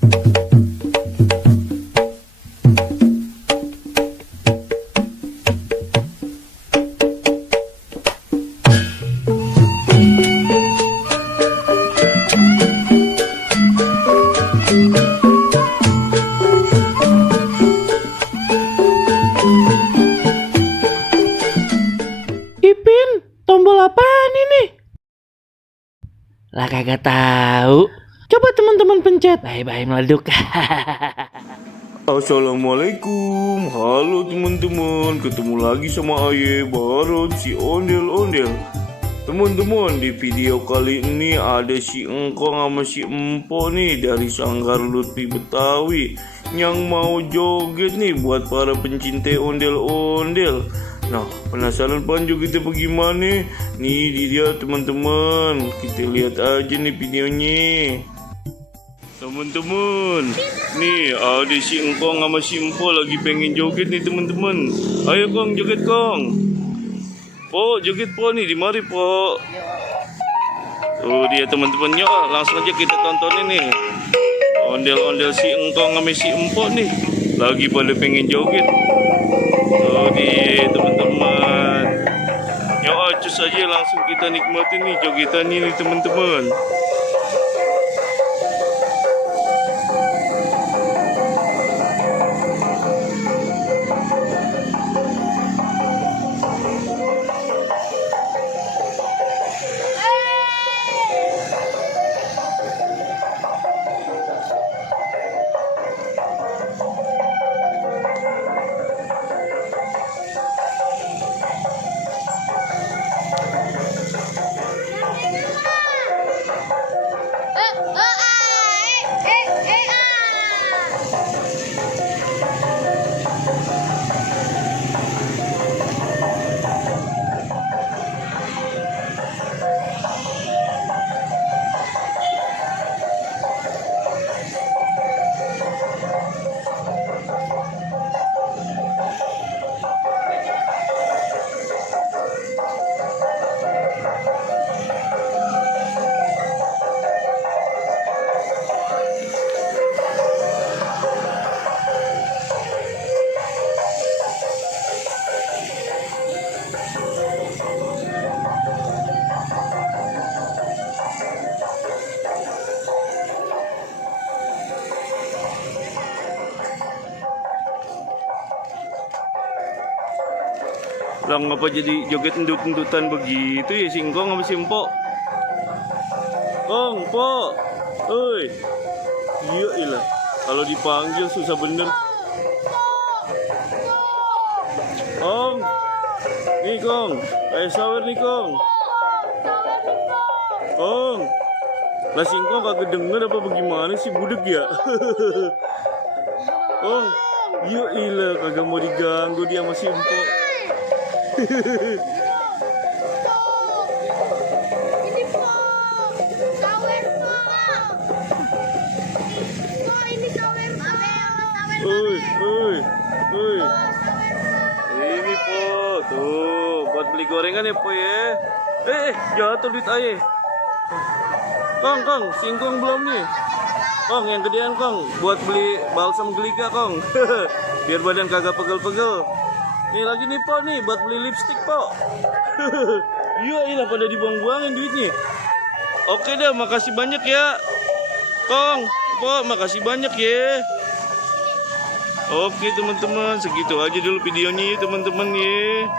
Ipin, tombol apaan ini? Lah kagak tahu. Coba teman-teman pencet. Bye-bye meleduk. Assalamualaikum, halo teman-teman, ketemu lagi sama Aye Baron si ondel-ondel. Teman-teman, di video kali ini ada si Engkong sama si Empo nih dari Sanggar Lutfi Betawi yang mau joget nih buat para pencinta ondel-ondel. Nah, penasaran pan jogetnya bagaimana? Nih dia teman-teman, kita lihat aja nih videonya. Teman-teman, nih ada si Engkong sama si Empo lagi pengen joget nih teman-teman. Ayo Kong, joget Kong. Po, joget Po nih, di mari Po. Tuh dia teman-teman, yuk langsung aja kita tontonin nih. Ondel-ondel si Engkong sama si Empo nih lagi pada pengen joget. Tuh dia teman-teman. Yuk cus aja langsung kita nikmatin nih jogetan ini teman-teman. Lah ngapa jadi joget endut-endutan begitu ya si Engkong sama si Empo? Kong, Po. Oi. Iya ilah. Kalau dipanggil susah bener. Kong. Nih Kong. Kayak sawer nih Kong. Kong. Lah si Engkong kagak denger apa bagaimana sih budek ya? Kong. Iya ilah kagak mau diganggu dia sama si Empo. Ini Po, sawer Po. Po, ini sawer Po. Oi. Ini Po, tuh buat beli gorengan ya Po ya. Jatuh duit aye. Kong, singkong belum nih. Kong, yang gedean Kong, buat beli balsam geliga Kong. Biar badan kagak pegel-pegel. Nih lagi nih Po nih buat beli lipstick Po. Iya pada dibuang-buangin duitnya. Oke dah, makasih banyak ya Kong, Po, makasih banyak ya. Oke teman-teman, segitu aja dulu videonya ya teman-teman ya.